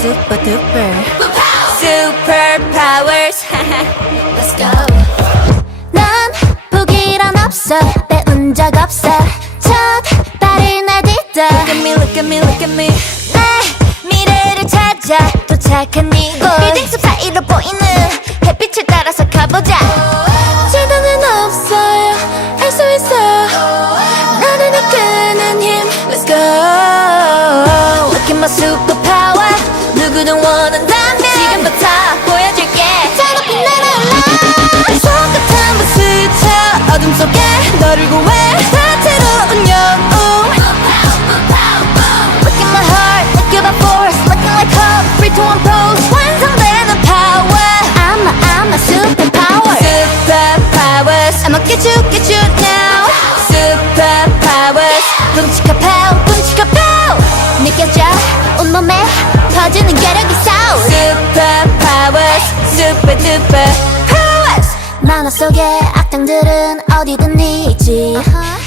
super duper super powers Let's go 난 포기란 없어 배운 적 없어 첫 발을 내딛어 Look at me look at me look at me 내 미래를 찾아 도착한 이곳 빌딩 숲 사이로 보이는 햇빛을 느껴져 온몸에 퍼지는 괴력이 duper powers 만화 속의 악당들은 어디든 있지.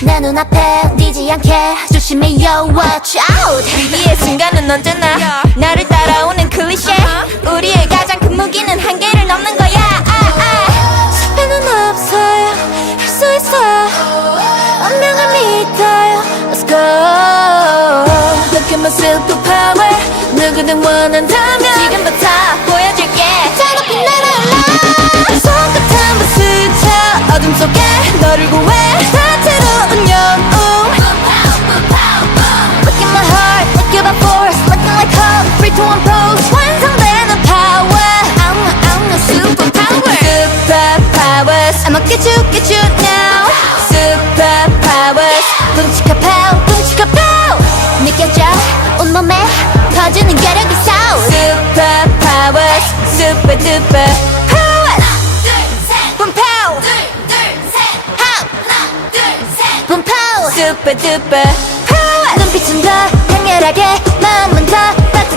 내 눈앞에 띄지 않게 조심해 yo watch out! 위기의 순간은 언제나 나를 따라오는 클리셰. 우리의 가장 큰 무기는 한계를 넘는 거야. 아, 아. 실패는 없어요 할 수 있어. 운명을 믿어요 Let's go. Look at my super power 누구든 원한다면 지금부터 get you, get you now super powers 끔찍한 pow, 끔찍한 pow 느껴져 온몸에 퍼지는 괴력이 sound super powers super duper powers 분파우 super duper powers 눈빛은 더 강렬하게 마음은 더 따뜻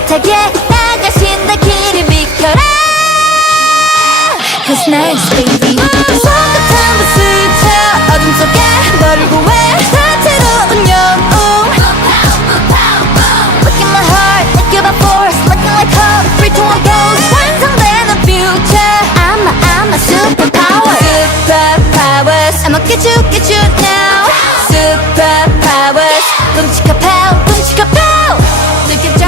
get you, get you now super powers 끔찍한 pow, 끔찍한 pow 느껴져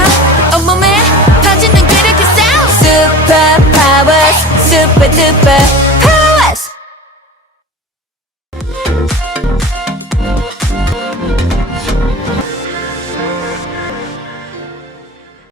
온몸에 퍼지는 괴력의 sound super powers super duper